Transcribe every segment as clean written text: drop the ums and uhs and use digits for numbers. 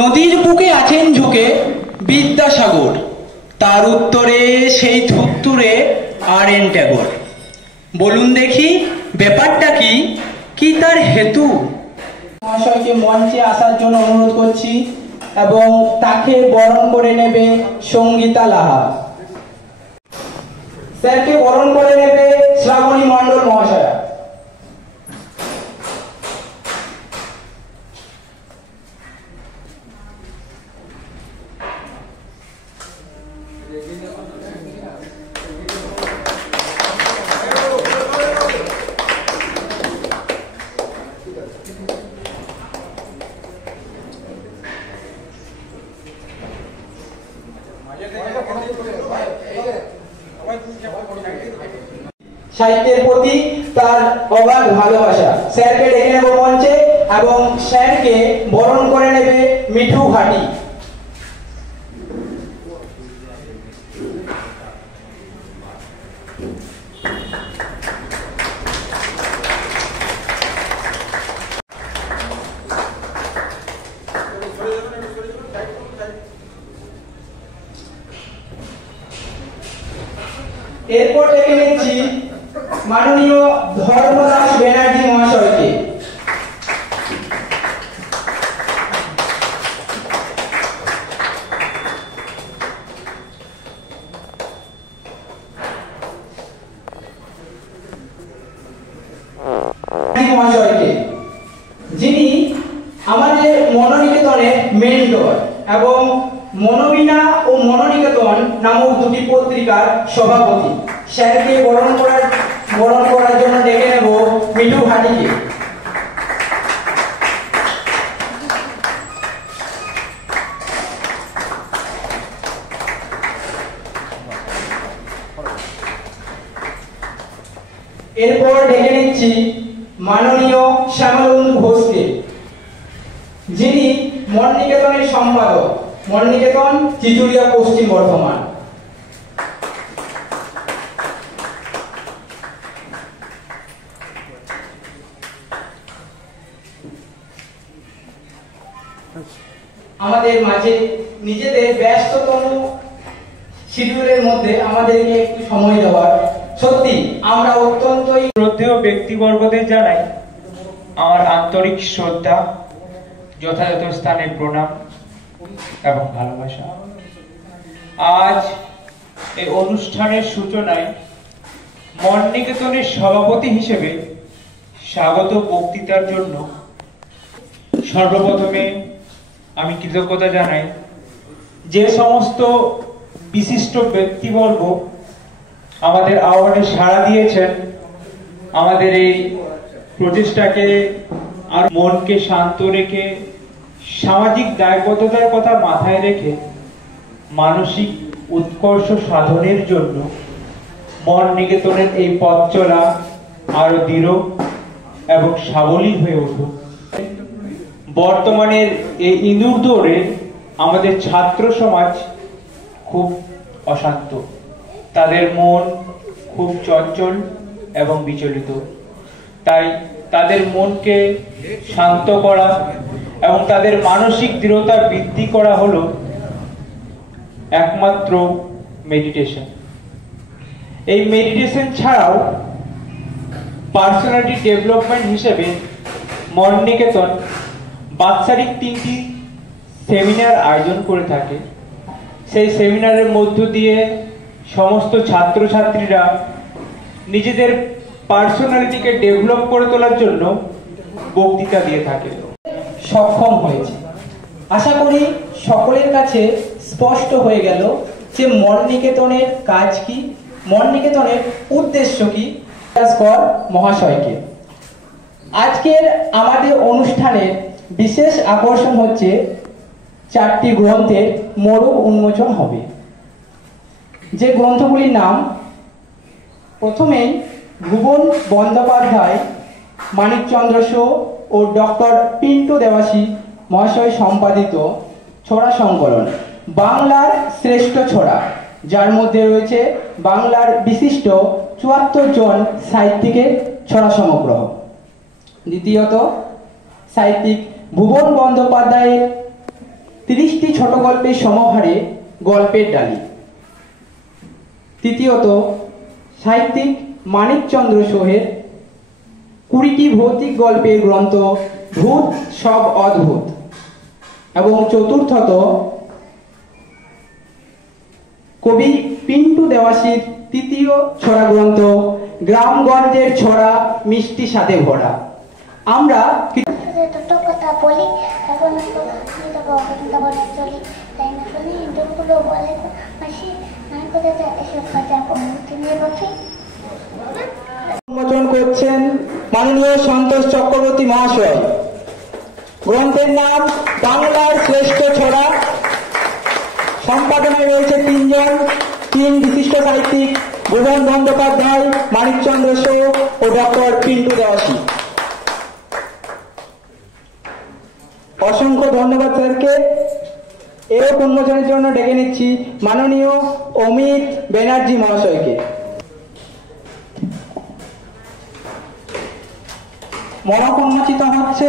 নদীর বুকে আছেন ঝুঁকে বিদ্যাসাগর, তার উত্তরে সেই থুত্তুরে আর.এন. ট্যাগর। বলুন দেখি ব্যাপারটা কি, কি তার হেতু? মহাশয়কে মঞ্চে আসার জন্য অনুরোধ করছি এবং তাকে বরণ করে নেবে সঙ্গীতা লাহা। স্যারকে বরণ করে নেবে শ্রাবণী মণ্ডল মহাশয়া। সাহিত্যের প্রতি তার অগাধ ভালোবাসা। স্যারকে ডেকে নেব মঞ্চে এবং স্যারকে বরণ করে নেবে মিঠু ভাটি। এরপর ডেকে নিচ্ছি মাননীয় ধর্মদাস ব্যানার্জি মহাশয়কে। মহাশয়কে, যিনি আমাদের মনোনিকেতনের মেন্টর এবং মনোবীণা ও মনোনিকেতন নামক দুটি পত্রিকার সভাপতি। স্যারকে বরণ করার জন্য ডেকে নেব মিঠু ভাটিকে। এরপর ডেকে নিচ্ছি মাননীয় শ্যামলবন্ধু ঘোষকে, যিনি মননিকেতনের সম্পাদক, মননিকেতন চিচুড়িয়া পশ্চিম বর্ধমান। আমাদের মাঝে নিজেদের ব্যস্ততম শিডিউলের মধ্যে আমাদেরকে একটু সময় দেওয়ার, সত্যি আমরা অত্যন্তই শ্রদ্ধেয় ব্যক্তিবর্গদের জানাই আমার আন্তরিক শ্রদ্ধা, যথাযথ স্থানে প্রণাম এবং ভালোবাসা। আজ এই অনুষ্ঠানের সূচনায় মননিকেতনের সভাপতি হিসেবে স্বাগত বক্তৃতার জন্য সর্বপ্রথমে আমি কৃতজ্ঞতা জানাই যে সমস্ত বিশিষ্ট ব্যক্তিবর্গ আমাদের আহ্বানে সাড়া দিয়েছেন, আমাদের এই প্রচেষ্টাকে আর মনকে শান্ত রেখে সামাজিক দায়বদ্ধতার কথা মাথায় রেখে মানসিক উৎকর্ষ সাধনের জন্য মননিকেতনের এই পথ চলা আরো দৃঢ় এবং সাবলীল হয়ে উঠুক। বর্তমানের এই ইঁদুর দৌড়ে আমাদের ছাত্র সমাজ খুব অশান্ত, তাদের মন খুব চঞ্চল এবং বিচলিত। তাই তাদের মনকে শান্ত করা এবং তাদের মানসিক দৃঢ়তা বৃদ্ধি করা হলো একমাত্র মেডিটেশন। এই মেডিটেশন ছাড়াও পার্সোনালিটি ডেভেলপমেন্ট হিসেবে মননিকেতন বাৎসরিক 3টি সেমিনার আয়োজন করে থাকে। সেই সেমিনারের মধ্য দিয়ে সমস্ত ছাত্রছাত্রীরা নিজেদের পার্সোনালিটিকে ডেভেলপ করে তোলার জন্য বক্তৃতা দিয়ে থাকে। সক্ষম হয়েছে। আশা করি সকলের কাছে স্পষ্ট হয়ে গেল যে মননিকেতনের কাজ কি, মননিকেতনের উদ্দেশ্য কি। মহাশয়কে আজকের আমাদের অনুষ্ঠানের বিশেষ আকর্ষণ হচ্ছে 4টি গ্রন্থের মোড়ক উন্মোচন হবে। যে গ্রন্থগুলির নাম, প্রথমেই ভুবন বন্দ্যোপাধ্যায়, মানিকচন্দ্র শো ও ডক্টর পিন্টু দেবাশী মহাশয় সম্পাদিত ছড়া সংকলন বাংলার শ্রেষ্ঠ ছড়া, যার মধ্যে রয়েছে বাংলার বিশিষ্ট 74 জন সাহিত্যিকের ছড়া সমগ্র। দ্বিতীয়ত, সাহিত্যিক ভুবন বন্দ্যোপাধ্যায়ের 30টি ছোট গল্পের সমাহারে গল্পের ডালি। তৃতীয়ত, সাহিত্যিক মানিকচন্দ্র সোহের 20টি ভৌতিক গল্পের গ্রন্থ ভূত সব অদ্ভুত। এবং চতুর্থত, কবি পিন্টু দেওয়াশীর 3য় ছড়া গ্রন্থ গ্রামগঞ্জের ছড়া মিষ্টি স্বাদে ভরা। আমরা দুটো কথা বলি, এখন বলে চলি, তাই না? শুনি হিন্দুগুলো বলে মাসি আমি কোথায় এসব কথা নিয়ে বসি। উন্মোচন করছেন মাননীয় সন্তোষ চক্রবর্তী মহাশয়। গ্রন্থের নাম বাংলার শ্রেষ্ঠ ছড়া। সম্পাদনায় রয়েছে 3 বিশিষ্ট সাহিত্যিক, ভুবন বন্দ্যোপাধ্যায়, মানিকচন্দ্র সোহ ও ডক্টর পিন্টু দেওয়াশী। অসংখ্য ধন্যবাদ স্যারকে। এরও উন্মোচনের জন্য ডেকে নিচ্ছি মাননীয় অমিত ব্যানার্জি মহাশয়কে। মরক উন্মোচিত হচ্ছে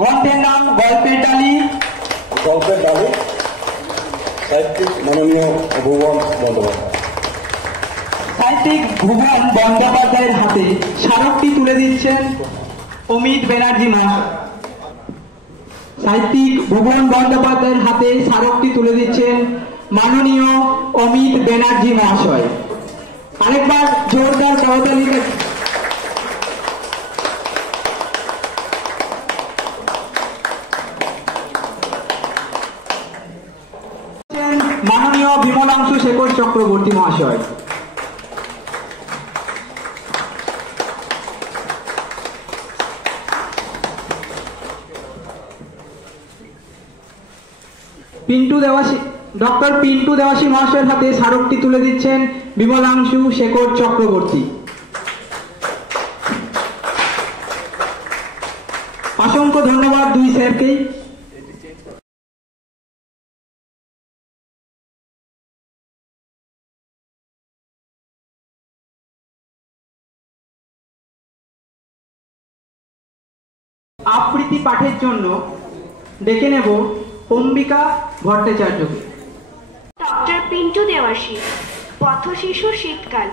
গ্রন্থের নাম গল্পের ডালি। গল্পের ডালি, সাহিত্যিক মাননীয় ভুবন বন্দ্যোপাধ্যায়। সাহিত্যিক ভুবন বন্দ্যোপাধ্যায়ের হাতে স্মারকটি তুলে দিচ্ছেন অমিত ব্যানার্জি মহাশয়। সাহিত্যিক ভুবন বন্দ্যোপাধ্যায়ের হাতে স্মারকটি তুলে দিচ্ছেন মাননীয় অমিত ব্যানার্জি মহাশয়। আরেকবার জোরদার করতালি। মাননীয় বিমলাংশু শেখর চক্রবর্তী মহাশয়। ডক্টর পিন্টু দেওয়াশী মহাশয়ের হাতে স্মারকটি তুলে দিচ্ছেন বিমলাংশু শেখর চক্রবর্তী। অসংখ্য ধন্যবাদ দুই স্যারকেই। আবৃত্তি পাঠের জন্য ডেকে নেব অম্বিকা ভট্টাচার্যকে। ডক্টর পিন্টু দেওয়াশী। পথ শিশুর শীতকাল।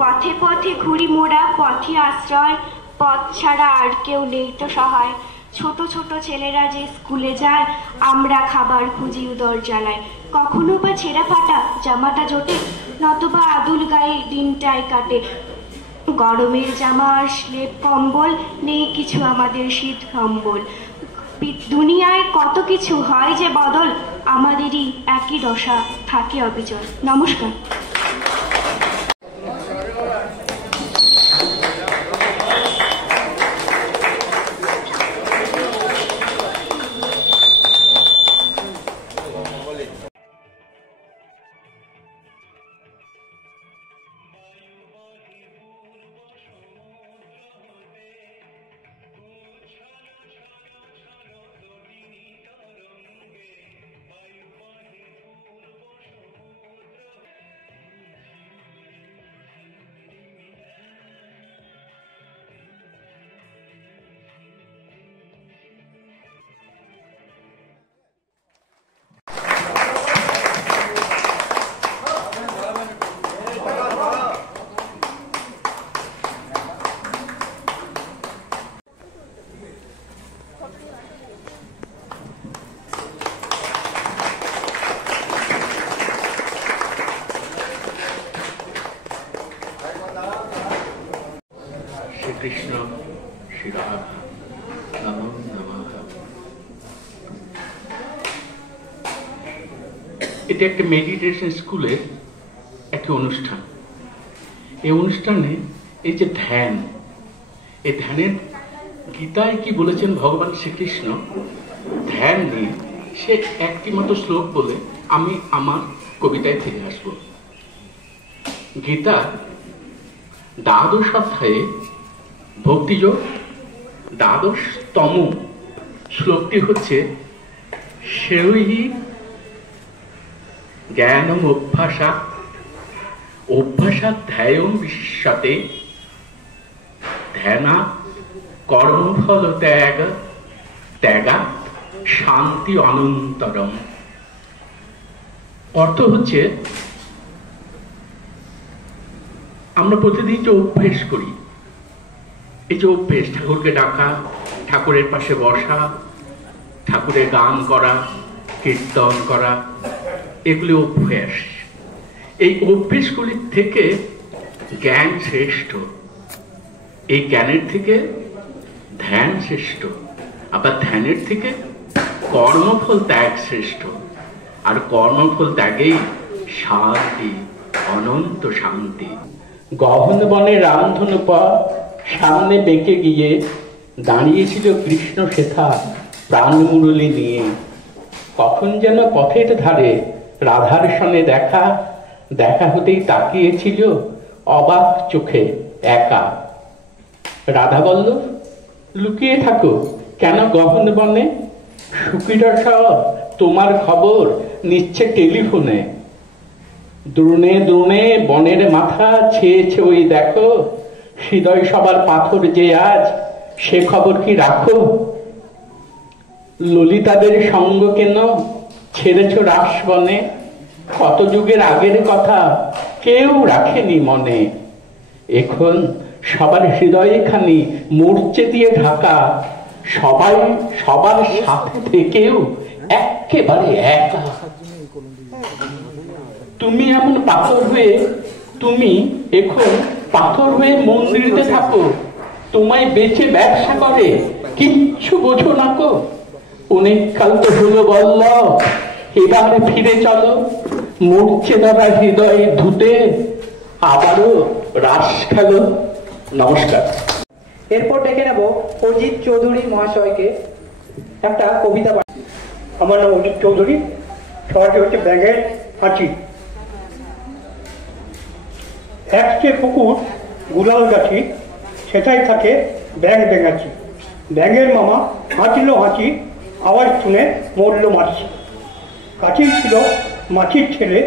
পথে পথে ঘুরি মোড়া, পথে আশ্রয়, পথ ছাড়া আর কেউ নেই তো সহায়। ছোট ছোট ছেলেরা যে স্কুলে যায়, আমরা খাবার খুঁজি উদর জ্বালায়। কখনো বা ছেঁড়া ফাটা জামাটা জোটে, নতবা আদুল গায়ে দিনটাই কাটে। গরমের জামা স্লেপ কম্বল নেই কিছু আমাদের শীত কম্বল। দুনিয়ায় কত কিছু হয় যে বদল, আমাদেরই একই দশা থাকে অবিচল। নমস্কার। কৃষ্ণ শ্রীরাম নমো নমঃ। এটা একটা মেডিটেশন স্কুলের একটা অনুষ্ঠান। এই অনুষ্ঠানে এই যে ধ্যান, এই ধ্যানের গীতায় কি বলেছেন ভগবান শ্রীকৃষ্ণ ধ্যান নিয়ে, সে একটি মতো শ্লোক বলে আমি আমার কবিতায় ফিরে আসব। গীতা দ্বাদশ অধ্যায়ে ভক্তিযোগ দ্বাদশতম শ্লোকটি হচ্ছে সেয়ি জ্ঞানম অভ্যাসাৎ ধ্যায়ং বিশিষ্যতে ধ্যানা কর্মফল ত্যাগাৎ শান্তি অনন্তরম। অর্থ হচ্ছে আমরা প্রতিদিন যে অভ্যেস করি, এই যে অভ্যেস, ঠাকুরকে ডাকা, ঠাকুরের পাশে বসা, ঠাকুরের গান করা, কীর্তন করা, এগুলি অভ্যাস। এই অভ্যেসগুলির থেকে জ্ঞান শ্রেষ্ঠ, এই জ্ঞানের থেকে ধ্যান শ্রেষ্ঠ, আবার ধ্যানের থেকে কর্মফল ত্যাগ শ্রেষ্ঠ, আর কর্মফল ত্যাগেই শান্তি, অনন্ত শান্তি। গহন বনে রামধনুপা সামনে বেঁকে গিয়ে দাঁড়িয়েছিল কৃষ্ণ শেখা প্রাণ মুরলী নিয়ে। কখন যেন পথের ধারে রাধার সঙ্গে দেখা, দেখা হতেই তাকিয়েছিল অবাক চোখে একা। রাধা বলল, লুকিয়ে থাকো কেন গহন বনে, সুখীরসা তোমার খবর নিচ্ছে টেলিফোনে। দ্রুণে দ্রুণে বনের মাথা ছেয়েছে ওই দেখো, হৃদয় সবার পাথর যে আজ সে খবর কি রাখো। ললিতাদের সঙ্গ কেন ছেড়েছ রাস বনে, কত যুগের আগের কথা কেউ রাখেনি মনে। এখন সবার হৃদয়খানি মূর্ছে দিয়ে ঢাকা, সবাই সবার সাথে থেকেও একেবারে একা। তুমি এমন পাথর হয়ে, তুমি এখন পাথর হয়ে মন্দিরেতে থাকো, তোমায় বেঁচে ব্যবসা করে কিচ্ছু বোঝো না কো। অনেক কাল তো হলো বলল, এবারে ফিরে চলো, মরছে ধরা হৃদয়ে ধুতে, আবারও রাস খেলো। নমস্কার। এরপর ডেকে নেব অজিত চৌধুরী মহাশয়কে একটা কবিতা পাঠ। আমার নাম অজিত চৌধুরী, শহরটি হচ্ছে ব্যাঙের হাঁচি। একটে পুকুর গুলাল গাছি, সেটাই থাকে ব্যাঙ বেঙাচি। ব্যাঙের মামা হাঁচিল হাঁচি, আওয়াজ শুনে মরল মাছি। কাছেই ছিল মাছির ছেলে,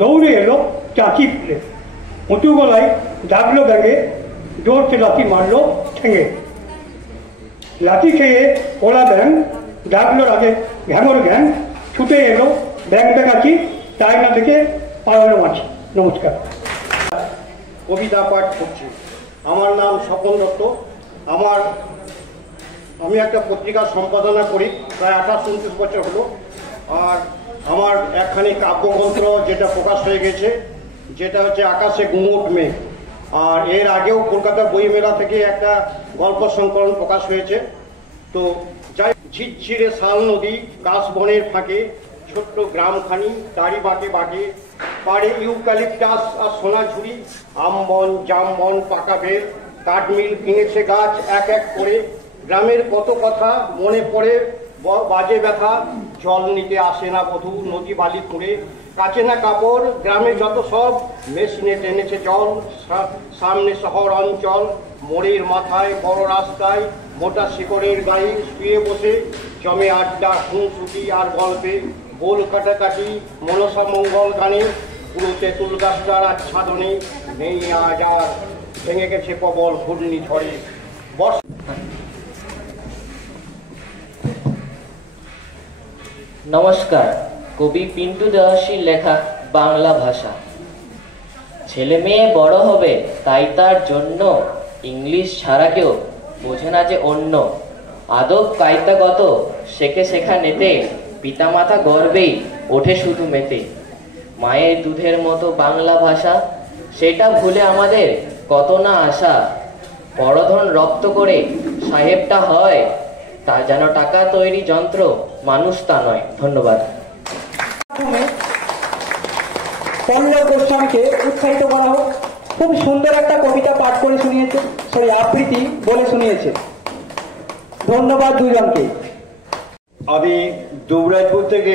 দৌড়ে এলো চাঁচি ফেলে। উঁচু গলায় ডাকলো ব্যাঙে, জোরসে লাথি মারলো ঠেঙে। লাথি খেয়ে ওলা ব্যাঙ ডাকলো রাগে ঘ্যাঙর ঘ্যাং, ছুটে এলো ব্যাঙ বেঙাচি, তাই না দেখে পালালো মাছি। নমস্কার। কবিতা পাঠ করছি। আমার নাম স্বপন দত্ত। আমি একটা পত্রিকা সম্পাদনা করি, প্রায় 28-29 বছর হলো। আর আমার একখানি কাব্যগ্রন্থ যেটা প্রকাশ হয়ে গেছে, যেটা হচ্ছে আকাশে ঘুঙুট মেঘ। আর এর আগেও কলকাতা বইমেলা থেকে একটা গল্প সংকলন প্রকাশ হয়েছে। তো যাই, ঝিরঝিরে শাল নদী, কাশ বনের ফাঁকে, ছোট্ট গ্রামখানি তারি বাঁকে বাঁকে, পাড়ে ইউক্যালিপটাস আর সোনাঝুরি, আমবন জামবন পাকা বের, কাঠমিল কিনেছে গাছ এক এক করে। গ্রামের কত কথা মনে পড়ে বাজে ব্যথা, জল নিতে আসে না বধূ নদী বালি করে। কাচে না কাপড় গ্রামে যত সব, মেশিনে টেনেছে জল, সামনে শহর অঞ্চল। মোড়ের মাথায় বড় রাস্তায় মোটা শিকড়ের গায়ে শুয়ে বসে জমে আড্ডা, খুনসুটি আর গল্পে, গোল কাটাকাটি মনসা মঙ্গল গানে। পুরো তেঁতুল গাছটার আচ্ছাদনে নেই আজ আর, ভেঙে গেছে প্রবল ঘূর্ণি ঝড়ে। নমস্কার। কবি পিন্টু দেওয়াশীর লেখা বাংলা ভাষা। ছেলে মেয়ে বড় হবে তাই তার জন্য ইংলিশ ছাড়া কেউ বোঝে না যে অন্য। আদব কায়দাগত শেখে শেখানেতে, পিতামাতা গর্বেই ওঠে শুধু মেতে। মায়ের দুধের মতো বাংলা ভাষা, সেটা ভুলে আমাদের কত না আশা। পরধন রপ্ত করে সাহেবটা হয়, তা যেন টাকা তৈরি যন্ত্র, মানুষ তা নয়। ধন্যবাদ। পল্লব গোস্বামীকে উৎসাহিত করা হোক। খুব সুন্দর একটা কবিতা পাঠ করে শুনিয়েছে, সেই আবৃত্তি বলে শুনিয়েছে। ধন্যবাদ দুজনকে। আমি দুবরাজপুর থেকে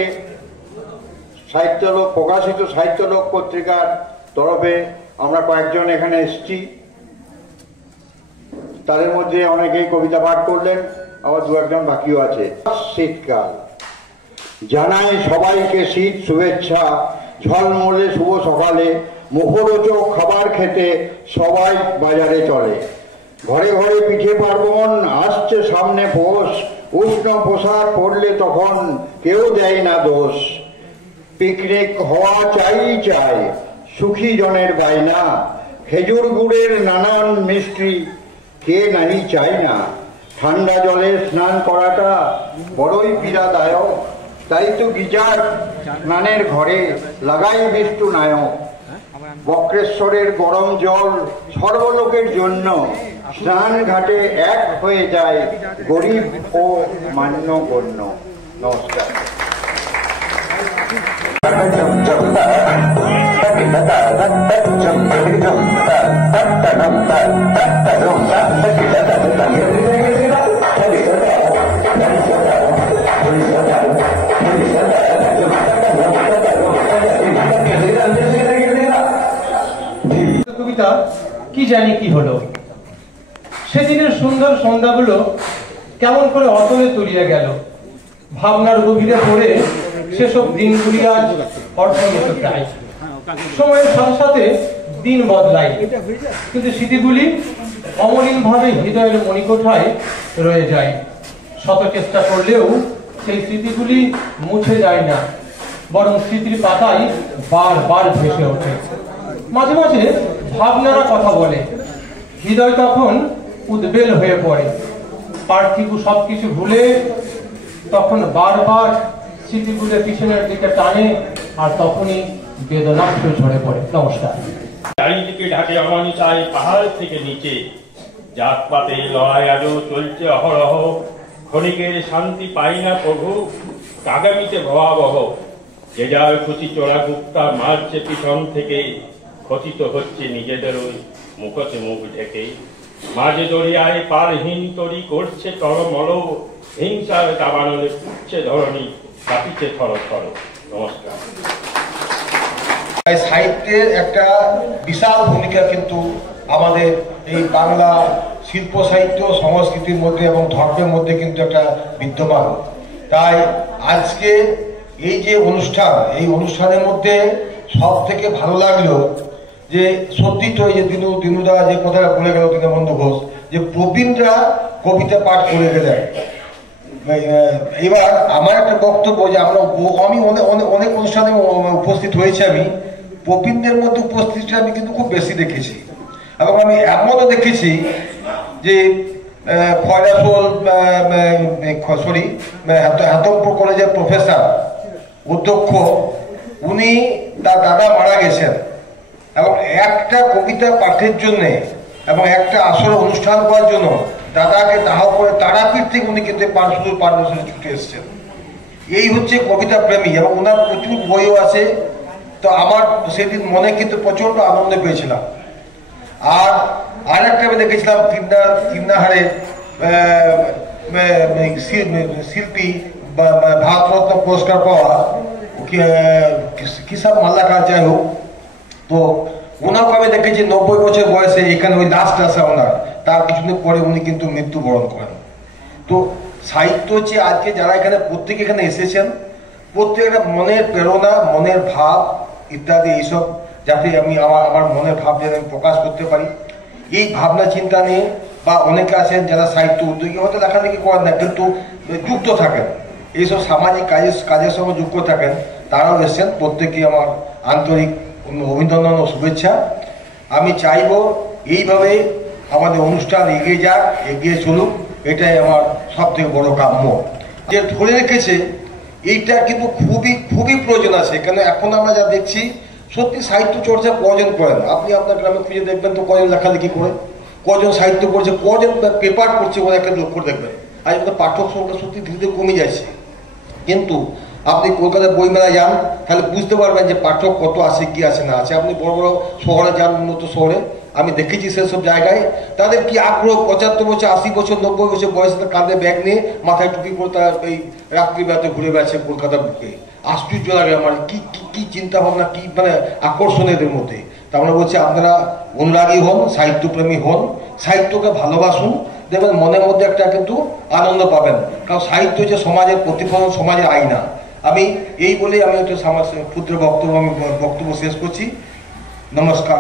সাহিত্যলোক, প্রকাশিত সাহিত্যলোক পত্রিকার তরফে আমরা কয়েকজন এখানে এসেছি। তাদের মধ্যে অনেকেই কবিতা পাঠ করলেন, আবার দু একজন বাকিও আছে। শীতকাল জানাই সবাইকে শীত শুভেচ্ছা, ঝলমলে শুভ সকালে, মুখরোচক খাবার খেতে সবাই বাজারে চলে। ঘরে ঘরে পিঠে পার্বণ, আসছে সামনে পৌষ, উষ্ণ পোশাক পরলে তখন কেউ দেয় না দোষ। পিকনিক হওয়া চাই চাই, সুখী জনের বায়না, খেজুর গুড়ের নানান মিষ্টি কে নাহি চাই না। ঠান্ডা জলে স্নান করাটা বড়ই পীড়াদায়ক, তাই তো গিজার স্নানের ঘরে লাগাই বিষ্টু নায়ক। বক্রেশ্বরের গরম জল সর্বলোকের জন্য, স্নান ঘাটে এক হয়ে যায় গরিব ও মান্যগণ্য। নমস্কার। কবিতা কি জানি কি হলো, সেদিনের সুন্দর সন্ধ্যাগুলো কেমন করে অতলে তলিয়ে গেল। ভাবনার গভীরে পড়ে সেসব দিনগুলি আজ অর্থনীত প্রায়। সময়ের সাথে সাথে দিন বদলায়, কিন্তু স্মৃতিগুলি অমলিন ভাবে হৃদয়ের মণিকোঠায় রয়ে যায়। শত চেষ্টা করলেও সেই স্মৃতিগুলি মুছে যায় না, বরং স্মৃতির পাতায় বারবার ভেসে ওঠে। মাঝে মাঝে ভাবনারা কথা বলে, হৃদয় তখন উদ্বেল হয়ে পড়ে। পার্থিব সবকিছু ভুলে তখন বারবার স্মৃতিগুলো পিছনের দিকে টানে, আর তখনই বেদনাক্ত ঝরে পড়ে। নমস্কার। চারিদিকে ঢাকে অমানিসায় পাহাড় থেকে নিচে, জাতপাতে লড়াই আজও চলছে অহরহ। ক্ষণিকের শান্তি পাই না প্রভু, আগামীতে ভয়াবহ। যে যার খুশি চোরা গুপ্তা মারছে পিছন থেকে, খচিত হচ্ছে নিজেদেরই মুখতে মুখ ঢেকে। মাঝে দরিয়ায় পারহীন তরি করছে টরমল, হিংসার দাবানলে পুড়ছে ধরণী, কাঁপিছে থর থর। নমস্কার। সাহিত্যের একটা বিশাল ভূমিকা কিন্তু আমাদের এই বাংলা শিল্প সাহিত্য সংস্কৃতির মধ্যে এবং ধর্মের মধ্যে কিন্তু একটা বিদ্যমান। তাই আজকে এই যে অনুষ্ঠান, এই অনুষ্ঠানের মধ্যে সব থেকে ভালো লাগলো যে সত্যি তো এই যে দিনুদা যে কথাটা বলে গেল, দীনবন্ধু ঘোষ, যে প্রবীণরা কবিতা পাঠ করে গেলেন। এবার আমার একটা বক্তব্য যে আমি অনেক অনুষ্ঠানে উপস্থিত হয়েছি, আমি প্রবীণদের মধ্যে উপস্থিতিটা আমি কিন্তু খুব বেশি দেখেছি। এবং আমি এমনও দেখেছি যে হাতমপুর কলেজের প্রফেসর অধ্যক্ষ, উনি তার দাদা মারা গেছেন এবং একটা কবিতা পাঠের জন্য এবং একটা আসর অনুষ্ঠান করার জন্য দাদাকে দাহ করে তারাপীঠ থেকে উনি কিন্তু 5 বছরে ছুটে এসছেন। এই হচ্ছে কবিতা প্রেমী, এবং ওনার প্রচুর বইও আছে। তো আমার সেদিন মনে কিন্তু প্রচন্ড আনন্দ পেয়েছিলাম। আর একটা আমি দেখেছিলাম তিন্নাহারের শিল্পী, ভারতরত্ন পুরস্কার পাওয়া কিসাব মাল্লাকার, যাই হোক। তো ওনাকে আমি দেখেছি 90 বছর বয়সে, এখানে ওই লাস্ট আসা ওনার, তার কিছুদিন পরে উনি কিন্তু মৃত্যুবরণ করেন। তো সাহিত্য হচ্ছে আজকে যারা এখানে প্রত্যেকে এখানে এসেছেন, প্রত্যেকটা মনের প্রেরণা, মনের ভাব ইত্যাদি এইসব, যাতে আমি আমার মনের ভাব যেন আমি প্রকাশ করতে পারি, এই ভাবনা চিন্তা নিয়ে। বা অনেকে আছেন যারা সাহিত্য উদ্যোগী, হয়তো লেখালেখি করেন না কিন্তু যুক্ত থাকেন, এইসব সামাজিক কাজের সঙ্গে যুক্ত থাকেন, তারাও এসেছেন। প্রত্যেকেই আমার আন্তরিক অভিনন্দন ও শুভেচ্ছা। আমি চাইব এইভাবে আমাদের অনুষ্ঠান এগিয়ে যাক, এগিয়ে চলুক, এটাই আমার সব থেকে বড় কাম্য। যে ধরে রেখেছে এইটা কিন্তু খুবই খুবই প্রয়োজন আছে, কেন এখন আমরা যা দেখছি সত্যি সাহিত্য চর্চা কজন করেন। আপনি আপনার গ্রামে খুঁজে দেখবেন তো কজন লেখালেখি করে, কজন সাহিত্য পড়ছে, কজন পেপার পড়ছে, ওরা একটা লক্ষ্য দেখবেন। আজ পাঠক সংখ্যা সত্যি ধীরে ধীরে কমে যাচ্ছে। কিন্তু আপনি কলকাতার বইমেলা যান, তাহলে বুঝতে পারবেন যে পাঠক কত আছে, কি আছে না আছে। আপনি বড় বড় শহরে যান, উন্নত শহরে, আমি দেখেছি সেসব জায়গায় তাদের কি আগ্রহ। 75 বছর, 80 বছর, 90 বছর বয়সে কাঁধে ব্যাগ নিয়ে, মাথায় টুপি পরে তারা এই রাত্রিবেলাতে ঘুরে বেড়াচ্ছে কলকাতার বুকে। আশ্চর্য লাগে আমার, কি কি চিন্তা ভাবনা, কি মানে আকর্ষণ এদের মধ্যে। তা আমরা বলছি আপনারা অনুরাগী হন, সাহিত্যপ্রেমী হন, সাহিত্যকে ভালোবাসুন, দেখবেন মনের মধ্যে একটা কিন্তু আনন্দ পাবেন। কারণ সাহিত্য হচ্ছে সমাজের প্রতিফলন, সমাজের আয়না। আমি এই বলে আমি একটা ক্ষুদ্র বক্তব্য শেষ করছি। নমস্কার।